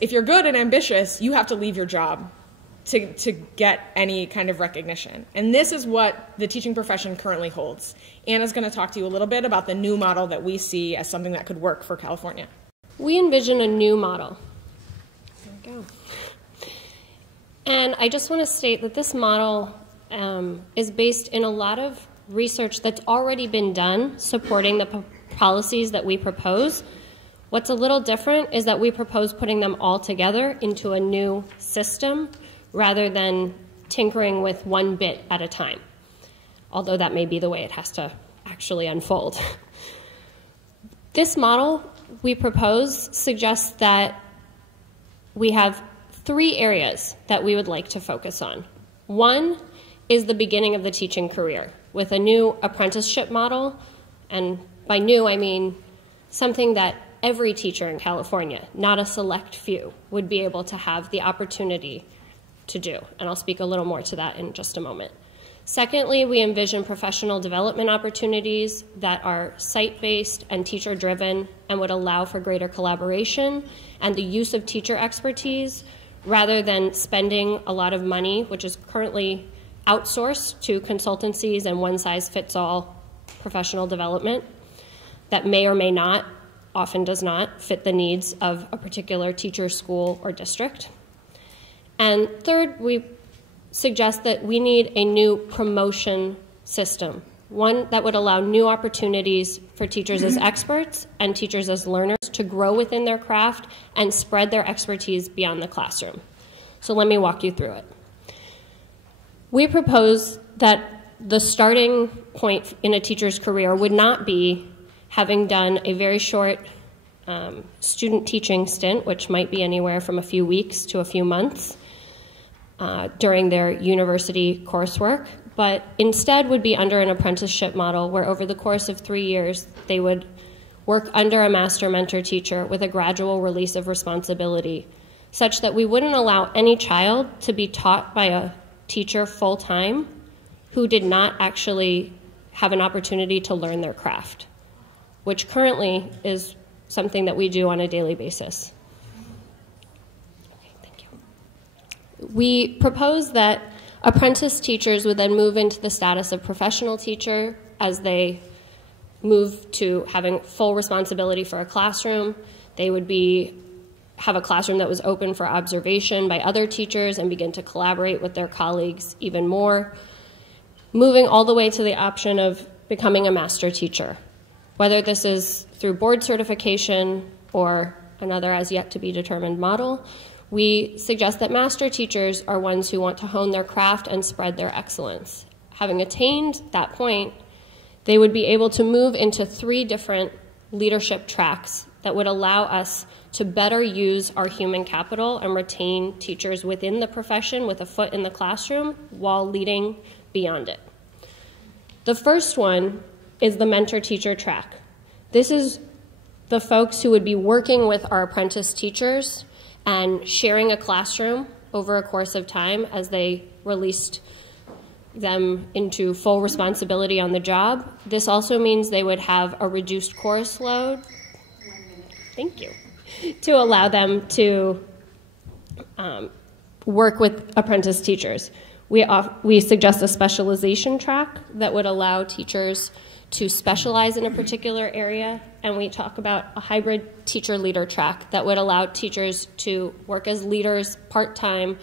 If you're good and ambitious, you have to leave your job to get any kind of recognition. And this is what the teaching profession currently holds. Anna's going to talk to you a little bit about the new model that we see as something that could work for California. We envision a new model. There we go. And I just want to state that this model is based in a lot of research that's already been done supporting the policies that we propose. What's a little different is that we propose putting them all together into a new system rather than tinkering with one bit at a time, although that may be the way it has to actually unfold. This model we propose suggests that we have 3 areas that we would like to focus on. One is the beginning of the teaching career with a new apprenticeship model, and by new I mean something that every teacher in California, not a select few, would be able to have the opportunity to do. And I'll speak a little more to that in just a moment. Secondly, we envision professional development opportunities that are site-based and teacher-driven and would allow for greater collaboration and the use of teacher expertise rather than spending a lot of money, which is currently outsourced to consultancies and one-size-fits-all professional development that may or may not, often does not, fit the needs of a particular teacher, school, or district. And third, we suggest that we need a new promotion system, one that would allow new opportunities for teachers as experts and teachers as learners to grow within their craft and spread their expertise beyond the classroom. So let me walk you through it. We propose that the starting point in a teacher's career would not be having done a very short student teaching stint, which might be anywhere from a few weeks to a few months during their university coursework, but instead would be under an apprenticeship model where over the course of 3 years they would work under a master mentor teacher with a gradual release of responsibility, such that we wouldn't allow any child to be taught by a teacher full-time who did not actually have an opportunity to learn their craft, which currently is something that we do on a daily basis. Okay, thank you. We propose that apprentice teachers would then move into the status of professional teacher as they move to having full responsibility for a classroom. They would have a classroom that was open for observation by other teachers and begin to collaborate with their colleagues even more, moving all the way to the option of becoming a master teacher. Whether this is through board certification or another as yet to be determined model, we suggest that master teachers are ones who want to hone their craft and spread their excellence. Having attained that point, they would be able to move into 3 different leadership tracks that would allow us to better use our human capital and retain teachers within the profession with a foot in the classroom while leading beyond it. The first one is the mentor-teacher track. This is the folks who would be working with our apprentice teachers and sharing a classroom over a course of time as they released them into full responsibility on the job. This also means they would have a reduced course load. Thank you. To allow them to work with apprentice teachers. We suggest a specialization track that would allow teachers to specialize in a particular area, and we talk about a hybrid teacher-leader track that would allow teachers to work as leaders part-time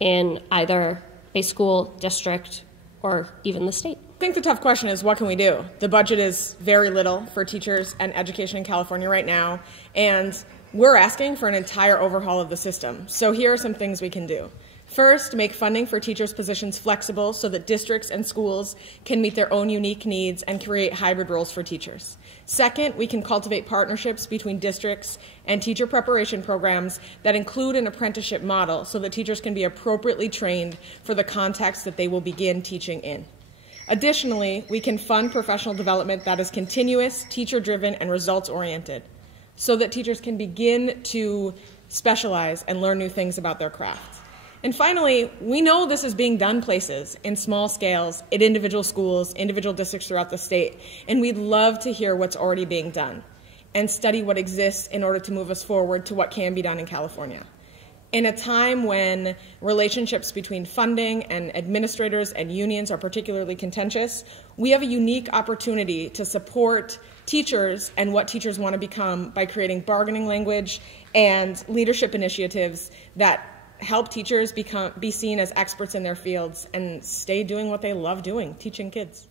in either a school, district, or even the state. I think the tough question is, what can we do? The budget is very little for teachers and education in California right now, and we're asking for an entire overhaul of the system. So here are some things we can do. First, make funding for teachers' positions flexible so that districts and schools can meet their own unique needs and create hybrid roles for teachers. Second, we can cultivate partnerships between districts and teacher preparation programs that include an apprenticeship model so that teachers can be appropriately trained for the context that they will begin teaching in. Additionally, we can fund professional development that is continuous, teacher-driven, and results-oriented so that teachers can begin to specialize and learn new things about their craft. And finally, we know this is being done places in small scales, at individual schools, individual districts throughout the state, and we'd love to hear what's already being done. and study what exists in order to move us forward to what can be done in California. In a time when relationships between funding and administrators and unions are particularly contentious, we have a unique opportunity to support teachers and what teachers want to become by creating bargaining language and leadership initiatives that help teachers be seen as experts in their fields and stay doing what they love doing, teaching kids.